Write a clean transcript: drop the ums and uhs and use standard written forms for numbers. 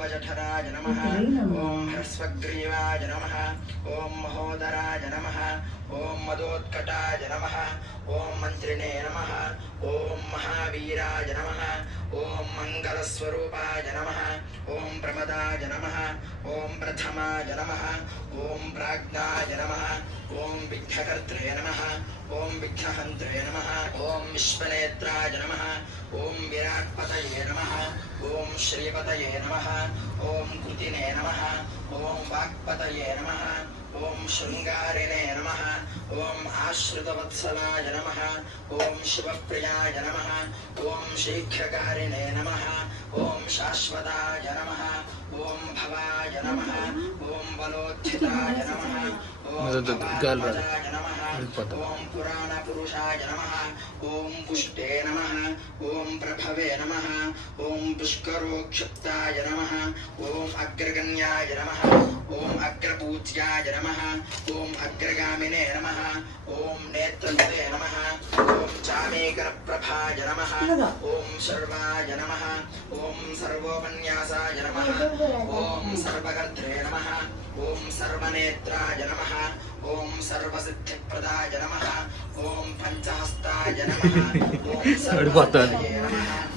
वजठराज नमः ओम ह्रस्वग्रीवाज नमः ओम महोदराज नमः ओम मदोत्कटाज नमः ओम मंत्रिणे नमः ओम महावीराज नमः ओम मंगलस्वरूपाय नमः ओम प्रमदाय नमः ओम प्रथमाय नमः ओम प्राज्ञाय नमः ओम विघ्नकर्त्रे नमः ओम विघ्नहन्त्रे नमः ओम विश्वनेत्राय नमः ओम विराट्पतये नमः ओम श्रीपतये नमः ओम कृतिने नमः ओम वाक्पतये नमः ओम शृंगारिणे नमः ओम आश्रितवत्सलाय नमः ओम शिवप्रियाय नमः ओम शीघ्रकारिणे नमः ओम शाश्वताय नमः ओम भवाय नमः ओम बलोत्थिताय नमः ओम भवाय नमः ओम पुराणपुरुषाय नमः ओम पुष्टे नमः ओम प्रभवे नमः ओम पुष्करोक्षुप्ताय नमः ओम अग्रगण्याय नमः ओम अग्रपूज्याय नमः ओम अग्रगामिने नमः ओम नेत्रयुते नमः ओम चामेकरप्रभाय नमः ओम सर्वाय नमः ओम सर्वोपन्यासाय नमः ओम सर्वकर्त्रे नमः ओम सर्वनेत्राय नमः ओम सर्वसिद्धिप्रदाय नमः ओम पंचहस्ताय नमः ओम सर्वसिद्धये नमः